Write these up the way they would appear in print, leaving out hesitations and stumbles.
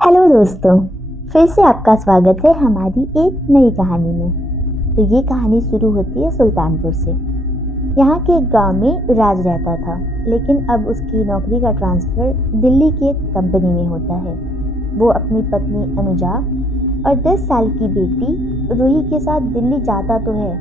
Hello दोस्तों, फिर से आपका स्वागत है हमारी एक नई कहानी में। तो ये कहानी शुरू होती है सुल्तानपुर से। यहाँ के एक गांव में राज रहता था, लेकिन अब उसकी नौकरी का ट्रांसफ़र दिल्ली की एक कंपनी में होता है। वो अपनी पत्नी अनुजा और 10 साल की बेटी रूही के साथ दिल्ली जाता तो है,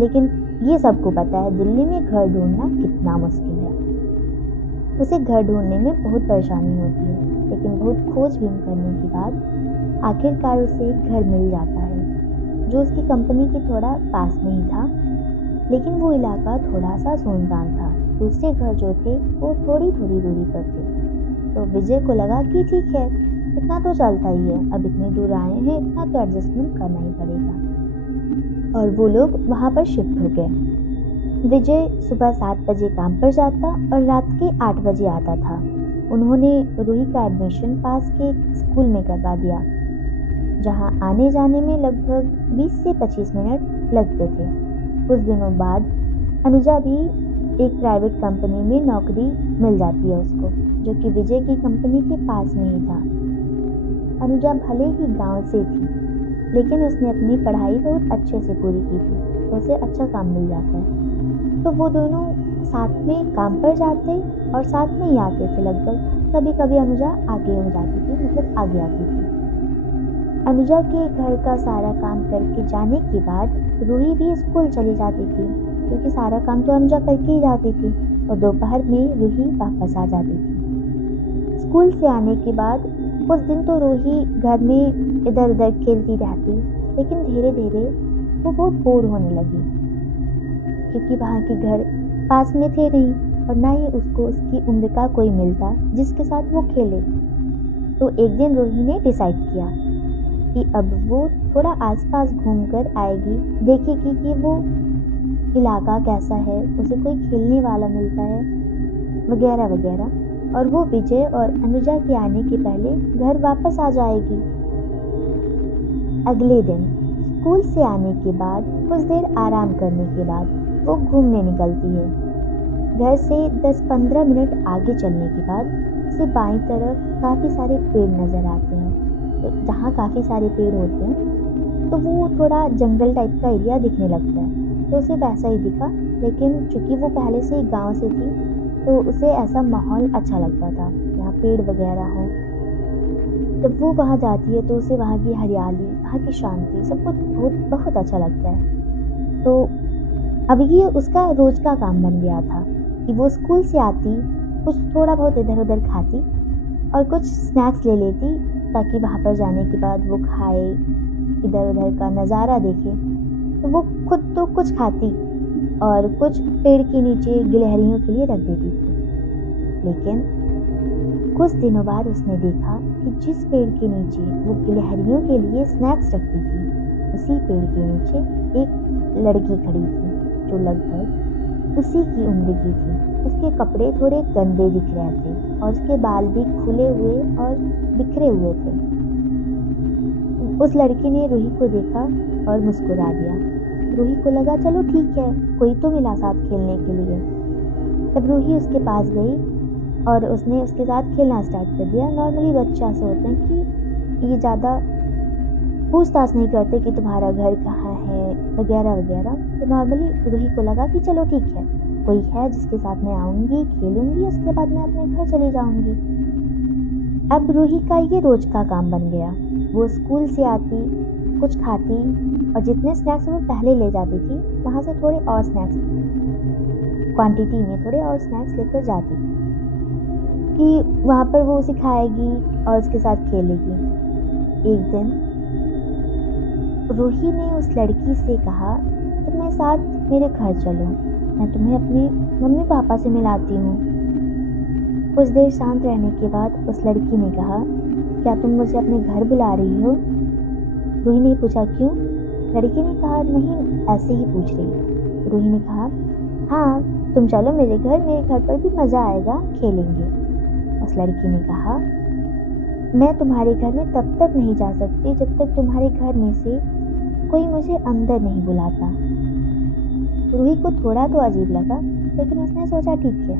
लेकिन ये सबको पता है दिल्ली में घर ढूंढना कितना मुश्किल है। उसे घर ढूंढने में बहुत परेशानी होती है, लेकिन बहुत खोजबीन करने के बाद आखिरकार उसे एक घर मिल जाता है जो उसकी कंपनी के थोड़ा पास में ही था। लेकिन वो इलाका थोड़ा सा सुनसान था। दूसरे घर जो थे वो थोड़ी थोड़ी दूरी पर थे। तो विजय को लगा कि ठीक है, इतना तो चलता ही है, अब इतनी दूर आए हैं, इतना तो एडजस्टमेंट करना ही पड़ेगा। और वो लोग वहाँ पर शिफ्ट हो गए। विजय सुबह 7 बजे काम पर जाता और रात के 8 बजे आता था। उन्होंने रूही का एडमिशन पास के एक स्कूल में करवा दिया, जहां आने जाने में लगभग 20 से 25 मिनट लगते थे। कुछ दिनों बाद अनुजा भी एक प्राइवेट कंपनी में नौकरी मिल जाती है उसको, जो कि विजय की कंपनी के पास में ही था। अनुजा भले ही गांव से थी, लेकिन उसने अपनी पढ़ाई बहुत अच्छे से पूरी की थी, तो उसे अच्छा काम मिल जाता है। तो वो दोनों साथ में काम पर जाते और साथ में ही आते थे। लगभग कभी कभी अनुजा आगे हो जाती थी, मतलब आगे आती थी। अनुजा के घर का सारा काम करके जाने के बाद रूही भी स्कूल चली जाती थी, क्योंकि सारा काम तो अनुजा करके ही जाती थी। और दोपहर में रूही वापस आ जाती थी। स्कूल से आने के बाद कुछ दिन तो रूही घर में इधर उधर खेलती रहती, लेकिन धीरे धीरे वो बहुत बोर होने लगी, क्योंकि वहाँ के घर पास में थे नहीं और ना ही उसको उसकी उम्र का कोई मिलता जिसके साथ वो खेले। तो एक दिन रूही ने डिसाइड किया कि अब वो थोड़ा आसपास घूमकर आएगी, देखेगी कि वो इलाका कैसा है, उसे कोई खेलने वाला मिलता है वगैरह वगैरह। और वो विजय और अनुजा के आने के पहले घर वापस आ जाएगी। अगले दिन स्कूल से आने के बाद कुछ देर आराम करने के बाद वो घूमने निकलती है। घर से 10-15 मिनट आगे चलने के बाद उसे बाईं तरफ काफ़ी सारे पेड़ नज़र आते हैं। तो जहाँ काफ़ी सारे पेड़ होते हैं तो वो थोड़ा जंगल टाइप का एरिया दिखने लगता है, तो उसे वैसा ही दिखा। लेकिन चूँकि वो पहले से ही गांव से थी, तो उसे ऐसा माहौल अच्छा लगता था, यहाँ पेड़ वगैरह हो। जब वो वहाँ जाती है तो उसे वहाँ की हरियाली, वहाँ की शांति सब कुछ बहुत बहुत अच्छा लगता है। तो अब ये उसका रोज का काम बन गया था कि वो स्कूल से आती, कुछ थोड़ा बहुत इधर उधर खाती और कुछ स्नैक्स ले लेती, ताकि वहाँ पर जाने के बाद वो खाए, इधर उधर का नज़ारा देखे। तो वो खुद तो कुछ खाती और कुछ पेड़ के नीचे गिलहरियों के लिए रख देती थी। लेकिन कुछ दिनों बाद उसने देखा कि जिस पेड़ के नीचे वो गिलहरियों के लिए स्नैक्स रखती थी, उसी पेड़ के नीचे एक लड़की खड़ी थी जो लगभग उसी की उम्र की थी। उसके कपड़े थोड़े गंदे दिख रहे थे और उसके बाल भी खुले हुए और बिखरे हुए थे। उस लड़की ने रूही को देखा और मुस्कुरा दिया। रूही को लगा चलो ठीक है, कोई तो मिला साथ खेलने के लिए। तब रूही उसके पास गई और उसने उसके साथ खेलना स्टार्ट कर दिया। नॉर्मली बच्चे ऐसे होते हैं कि ये ज़्यादा पूछताछ नहीं करते कि तुम्हारा घर कहाँ है वगैरह वगैरह। तो नॉर्मली रूही को लगा कि चलो ठीक है, कोई है जिसके साथ मैं आऊँगी, खेलूँगी, उसके बाद मैं अपने घर चली जाऊँगी। अब रूही का ये रोज का काम बन गया। वो स्कूल से आती, कुछ खाती और जितने स्नैक्स वो पहले ले जाती थी, वहाँ से थोड़े और स्नैक्स क्वांटिटी में थोड़े और स्नैक्स लेकर जाती कि वहाँ पर वो उसे खाएगी और उसके साथ खेलेगी। एक दिन रूही ने उस लड़की से कहा, तुम मेरे साथ मेरे घर चलो, मैं तुम्हें अपने मम्मी पापा से मिलाती हूँ। कुछ देर शांत रहने के बाद उस लड़की ने कहा, क्या तुम मुझे अपने घर बुला रही हो? रूही ने पूछा, क्यों? लड़की ने कहा, नहीं, ऐसे ही पूछ रही। रूही ने कहा, हाँ तुम चलो मेरे घर पर भी मज़ा आएगा, खेलेंगे। उस लड़की ने कहा, मैं तुम्हारे घर में तब तक नहीं जा सकती जब तक तुम्हारे घर में से कोई मुझे अंदर नहीं बुलाता। रूही को थोड़ा तो अजीब लगा, लेकिन उसने सोचा ठीक है,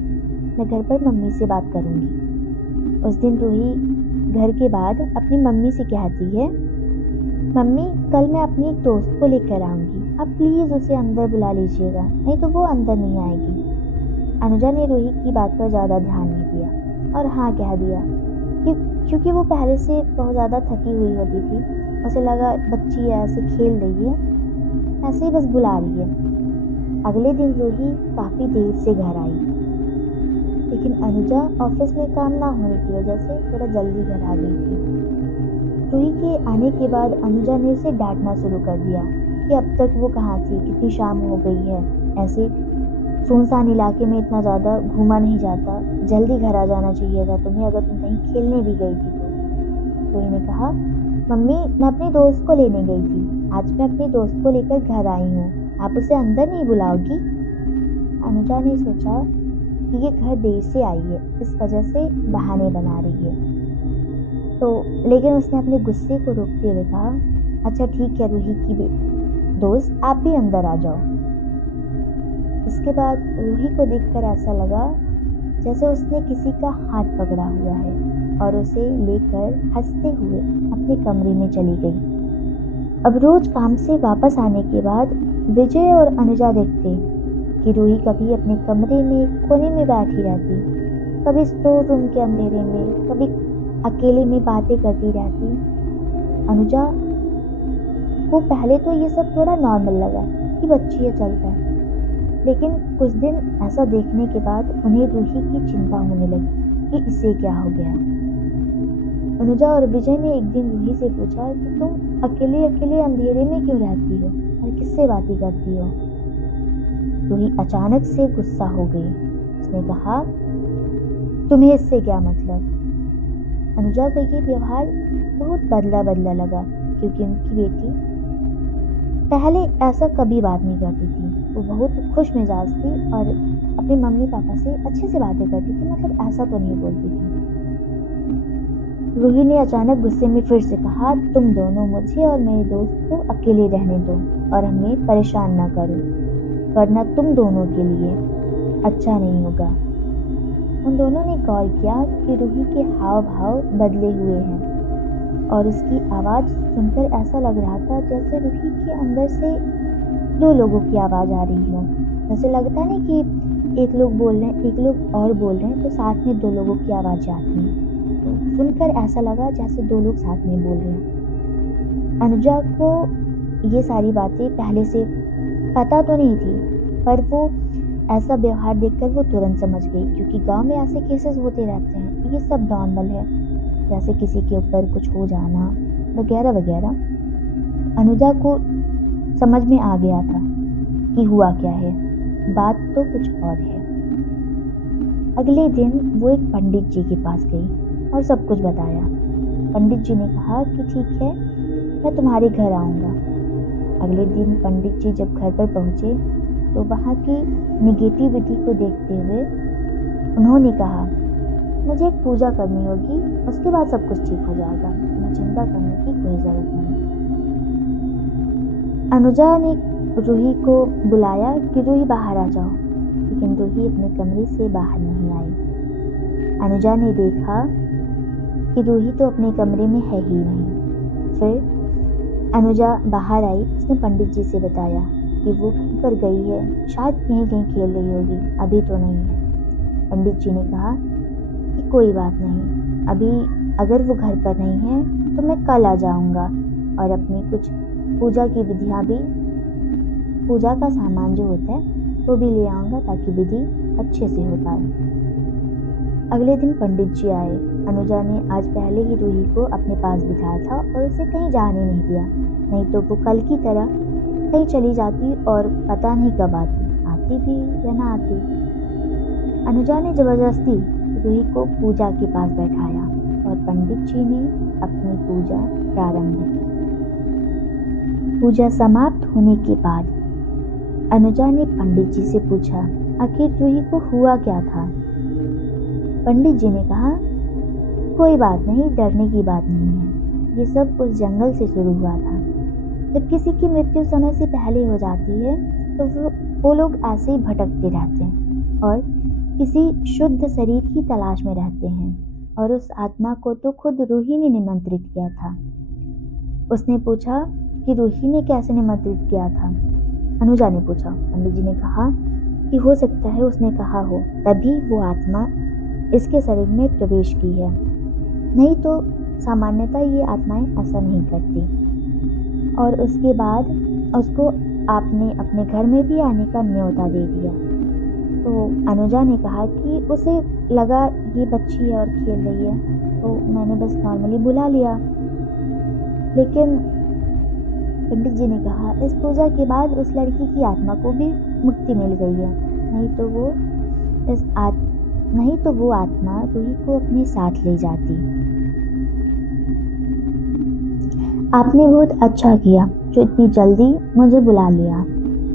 मैं घर पर मम्मी से बात करूंगी। उस दिन रूही घर के बाद अपनी मम्मी से कहती है, मम्मी कल मैं अपनी एक दोस्त को लेकर आऊँगी, आप प्लीज़ उसे अंदर बुला लीजिएगा, नहीं तो वो अंदर नहीं आएगी। अनुजा ने रूही की बात पर ज़्यादा ध्यान नहीं दिया और हाँ कह दिया क्योंकि वो पहले से बहुत ज़्यादा थकी हुई होती थी। उसे लगा बच्ची है, ऐसे खेल रही है, ऐसे ही बस बुला रही है। अगले दिन रूही काफ़ी देर से घर आई, लेकिन अनुजा ऑफिस में काम ना होने की वजह से थोड़ा जल्दी घर आ गई थी। रूही के आने के बाद अनुजा ने उसे डांटना शुरू कर दिया कि अब तक वो कहाँ थी, कितनी शाम हो गई है, ऐसे सुनसान इलाके में इतना ज़्यादा घूमा नहीं जाता, जल्दी घर आ जाना चाहिए था तुम्हें, अगर तुम कहीं खेलने भी गई थी तो। रूही ने कहा, मम्मी मैं अपने दोस्त को लेने गई थी, आज मैं अपने दोस्त को लेकर घर आई हूँ, आप उसे अंदर नहीं बुलाओगी? अनुजा ने सोचा कि ये घर देर से आई है, इस वजह से बहाने बना रही है, तो लेकिन उसने अपने गुस्से को रोकते हुए कहा, अच्छा ठीक है रूही की दोस्त, आप भी अंदर आ जाओ। इसके बाद रूही को देखकर ऐसा लगा जैसे उसने किसी का हाथ पकड़ा हुआ है और उसे लेकर हंसते हुए अपने कमरे में चली गई। अब रोज काम से वापस आने के बाद विजय और अनुजा देखते कि रूही कभी अपने कमरे में कोने में बैठी रहती, कभी स्टोर रूम के अंधेरे में, कभी अकेले में बातें करती रहती। अनुजा को पहले तो ये सब थोड़ा नॉर्मल लगा कि बच्ची है, चलता है, लेकिन कुछ दिन ऐसा देखने के बाद उन्हें रूही की चिंता होने लगी कि इसे क्या हो गया। अनुजा और विजय ने एक दिन रूही से पूछा कि तुम अकेले अकेले अंधेरे में क्यों रहती हो और किससे बातें करती हो? रूही अचानक से गुस्सा हो गई। उसने कहा, तुम्हें इससे क्या मतलब? अनुजा को ये व्यवहार बहुत बदला बदला लगा क्योंकि उनकी बेटी पहले ऐसा कभी बात नहीं करती थी। वो बहुत खुश मिजाज थी और अपने मम्मी पापा से अच्छे से बातें करती थी, मतलब ऐसा तो नहीं बोलती थी। रूही ने अचानक गुस्से में फिर से कहा, तुम दोनों मुझे और मेरे दोस्त को अकेले रहने दो और हमें परेशान ना करो, वरना तुम दोनों के लिए अच्छा नहीं होगा। उन दोनों ने गौर किया कि रूही के हाव भाव बदले हुए हैं और उसकी आवाज़ सुनकर ऐसा लग रहा था जैसे रूही के अंदर से दो लोगों की आवाज़ आ रही हो। जैसे लगता नहीं कि एक लोग बोल रहे हैं, एक लोग और बोल रहे हैं, तो साथ में दो लोगों की आवाज़ आती है। तो सुनकर ऐसा लगा जैसे दो लोग साथ में बोल रहे हैं। अनुजा को ये सारी बातें पहले से पता तो नहीं थी, पर वो ऐसा व्यवहार देखकर वो तुरंत समझ गई, क्योंकि गांव में ऐसे केसेस होते रहते हैं, ये सब नॉर्मल है, जैसे किसी के ऊपर कुछ हो जाना वगैरह वगैरह। अनुजा को समझ में आ गया था कि हुआ क्या है, बात तो कुछ और है। अगले दिन वो एक पंडित जी के पास गई और सब कुछ बताया। पंडित जी ने कहा कि ठीक है, मैं तुम्हारे घर आऊँगा। अगले दिन पंडित जी जब घर पर पहुँचे तो वहाँ की निगेटिविटी को देखते हुए उन्होंने कहा, मुझे एक पूजा करनी होगी, उसके बाद सब कुछ ठीक हो जाएगा, तुम्हें चिंता करने की कोई ज़रूरत नहीं। अनुजा ने रूही को बुलाया कि रूही बाहर आ जाओ, लेकिन रूही अपने कमरे से बाहर नहीं आई। अनुजा ने देखा कि रूही तो अपने कमरे में है ही नहीं। फिर अनुजा बाहर आई, उसने पंडित जी से बताया कि वो कहीं पर गई है, शायद कहीं कहीं खेल रही होगी, अभी तो नहीं है। पंडित जी ने कहा कि कोई बात नहीं, अभी अगर वो घर पर नहीं है तो मैं कल आ जाऊंगा और अपनी कुछ पूजा की विधियाँ भी, पूजा का सामान जो होता है वो भी ले आऊँगा ताकि विधि अच्छे से हो पाए। अगले दिन पंडित जी आए। अनुजा ने आज पहले ही रूही को अपने पास बिठाया था और उसे कहीं जाने नहीं दिया, नहीं तो वो कल की तरह कहीं चली जाती और पता नहीं कब आती भी या ना आती। अनुजा ने जबरदस्ती रूही को पूजा के पास बैठाया और पंडित जी ने अपनी पूजा प्रारंभ की। पूजा समाप्त होने के बाद अनुजा ने पंडित जी से पूछा, आखिर रूही को हुआ क्या था? पंडित जी ने कहा, कोई बात नहीं, डरने की बात नहीं है, ये सब उस जंगल से शुरू हुआ था। जब किसी की मृत्यु समय से पहले हो जाती है तो वो लोग ऐसे ही भटकते रहते हैं और किसी शुद्ध शरीर की तलाश में रहते हैं। और उस आत्मा को तो खुद रूही ने निमंत्रित किया था। उसने पूछा कि रूही ने कैसे निमंत्रित किया था। अनुजा ने पूछा। पंडित जी ने कहा कि हो सकता है उसने कहा हो, तभी वो आत्मा इसके शरीर में प्रवेश की है, नहीं तो सामान्यतः ये आत्माएं ऐसा नहीं करती। और उसके बाद उसको आपने अपने घर में भी आने का न्योता दे दिया। तो अनुजा ने कहा कि उसे लगा ये बच्ची है और खेल रही है, तो मैंने बस नॉर्मली बुला लिया। लेकिन पंडित जी ने कहा इस पूजा के बाद उस लड़की की आत्मा को भी मुक्ति मिल गई है, नहीं तो वो आत्मा रूही को अपने साथ ले जाती। आपने बहुत अच्छा किया जो इतनी जल्दी मुझे बुला लिया।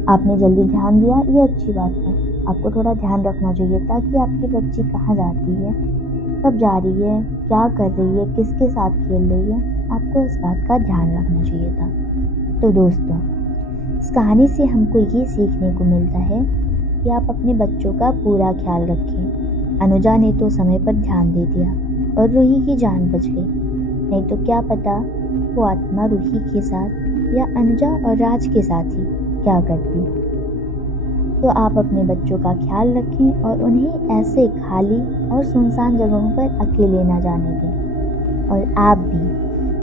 आपने जल्दी ध्यान दिया, ये अच्छी बात है। आपको थोड़ा ध्यान रखना चाहिए था कि आपकी बच्ची कहाँ जाती है, कब जा रही है, क्या कर रही है, किसके साथ खेल रही है। आपको इस बात का ध्यान रखना चाहिए था। तो दोस्तों, इस कहानी से हमको ये सीखने को मिलता है कि आप अपने बच्चों का पूरा ख्याल रखें। अनुजा ने तो समय पर ध्यान दे दिया और रूही की जान बच गई, नहीं तो क्या पता वो आत्मा रूही के साथ या अनुजा और राज के साथ ही क्या करती। तो आप अपने बच्चों का ख्याल रखें और उन्हें ऐसे खाली और सुनसान जगहों पर अकेले ना जाने दें। और आप भी